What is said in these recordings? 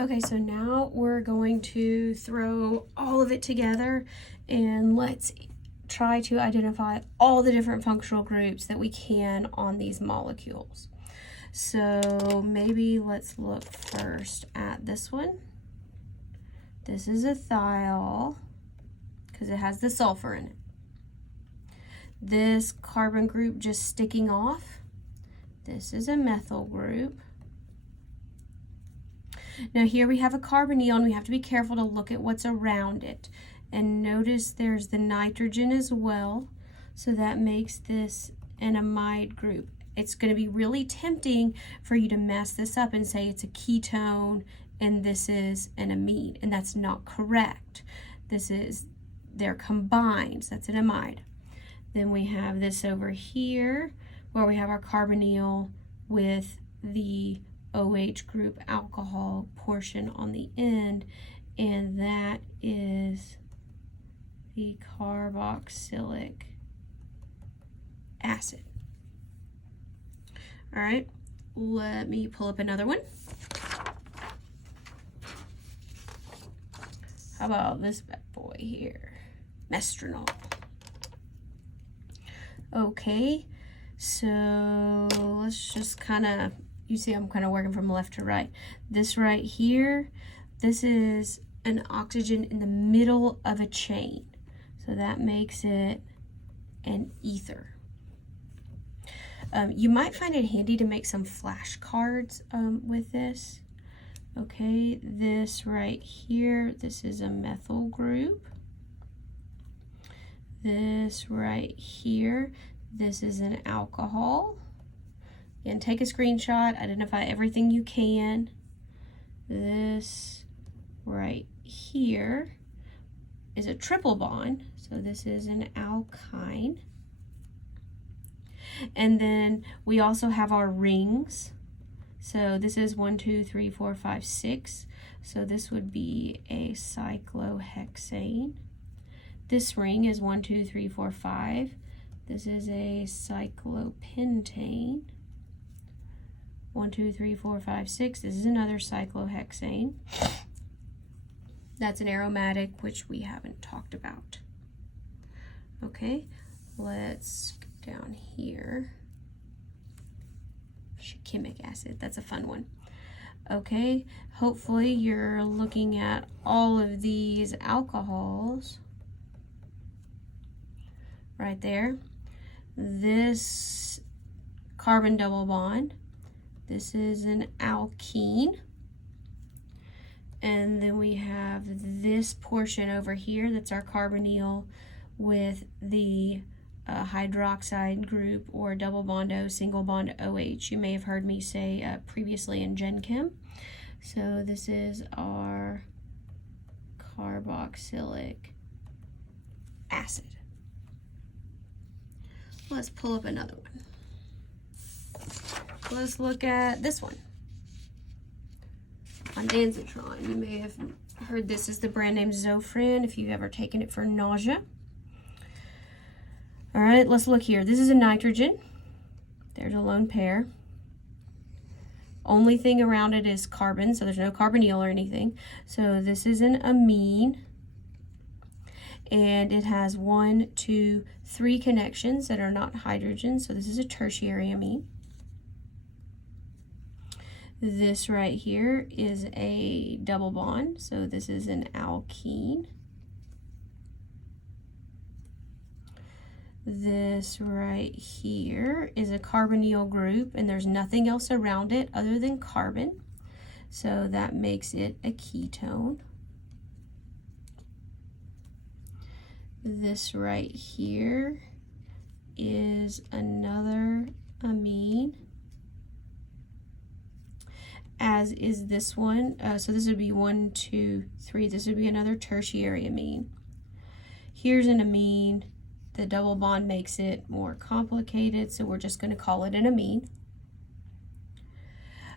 Okay, so now we're going to throw all of it together and let's try to identify all the different functional groups that we can on these molecules. So maybe let's look first at this one. This is a thiol because it has the sulfur in it. This carbon group just sticking off, this is a methyl group. Now here we have a carbonyl and we have to be careful to look at what's around it. And notice there's the nitrogen as well. So that makes this an amide group. It's going to be really tempting for you to mess this up and say it's a ketone and this is an amine. And that's not correct. They're combined. So that's an amide. Then we have this over here where we have our carbonyl with the OH group alcohol portion on the end, and that is the carboxylic acid. All right, let me pull up another one. How about this bad boy here? Mestranol. Okay, so let's just kind of, you see I'm kind of working from left to right. This right here, this is an oxygen in the middle of a chain. So that makes it an ether. You might find it handy to make some flashcards with this. Okay, this right here, this is a methyl group. This right here, this is an alcohol. And take a screenshot, identify everything you can. This right here is a triple bond, so this is an alkyne. And then we also have our rings. So this is 1, 2, 3, 4, 5, 6. So this would be a cyclohexane. This ring is 1, 2, 3, 4, 5. This is a cyclopentane. 1, 2, 3, 4, 5, 6. This is another cyclohexane. That's an aromatic, which we haven't talked about. Okay, let's go down here. Shikimic acid, that's a fun one. Okay, hopefully you're looking at all of these alcohols right there. This carbon double bond, this is an alkene. And then we have this portion over here, that's our carbonyl with the hydroxide group, or double bond O, single bond OH. You may have heard me say previously in Gen Chem. So this is our carboxylic acid. Let's pull up another one. Let's look at this one. Ondansetron. You may have heard this is the brand name Zofran if you've ever taken it for nausea. All right, let's look here. This is a nitrogen. There's a lone pair. Only thing around it is carbon, so there's no carbonyl or anything. So this is an amine. And it has 1, 2, 3 connections that are not hydrogen. So this is a tertiary amine. This right here is a double bond. So this is an alkene. This right here is a carbonyl group, and there's nothing else around it other than carbon. So that makes it a ketone. This right here is another amine, as is this one. So this would be 1, 2, 3. This would be another tertiary amine. Here's an amine. The double bond makes it more complicated, so we're just going to call it an amine.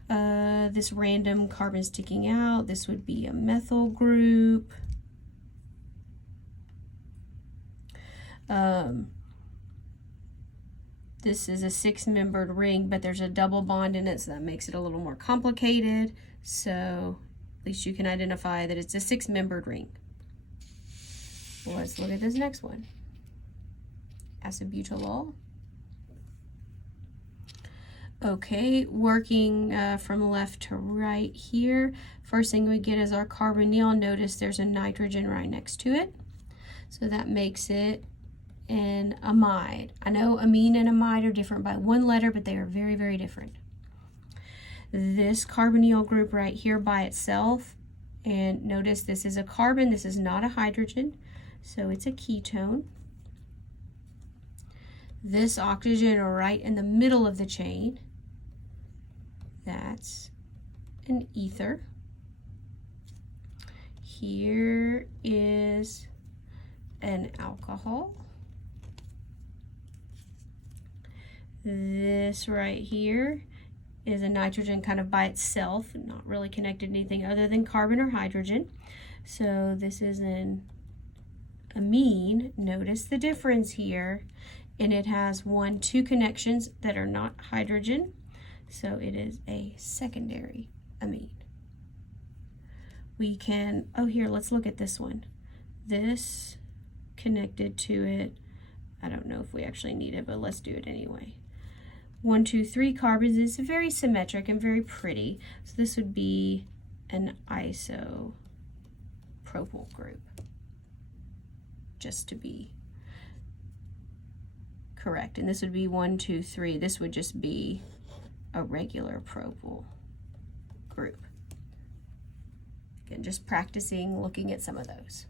This random carbon sticking out, this would be a methyl group. This is a 6-membered ring, but there's a double bond in it, so that makes it a little more complicated. So At least you can identify that it's a 6-membered ring. Well, let's look at this next one. Acetobutylol. Okay, working from left to right here. First thing we get is our carbonyl. Notice there's a nitrogen right next to it. So that makes it an amide. I know amine and amide are different by one letter, but they are very, very different. This carbonyl group right here by itself, and notice this is a carbon, this is not a hydrogen, so it's a ketone. This oxygen right in the middle of the chain, that's an ether. Here is an alcohol. This right here is a nitrogen kind of by itself, not really connected to anything other than carbon or hydrogen. So this is an amine. Notice the difference here, and it has 1, 2 connections that are not hydrogen, so it is a secondary amine. We can, oh here, let's look at this one. This connected to it, I don't know if we actually need it, but let's do it anyway. 1, 2, 3 carbons. It's very symmetric and very pretty. So this would be an isopropyl group, just to be correct. And this would be 1, 2, 3. This would just be a regular propyl group. Again, just practicing looking at some of those.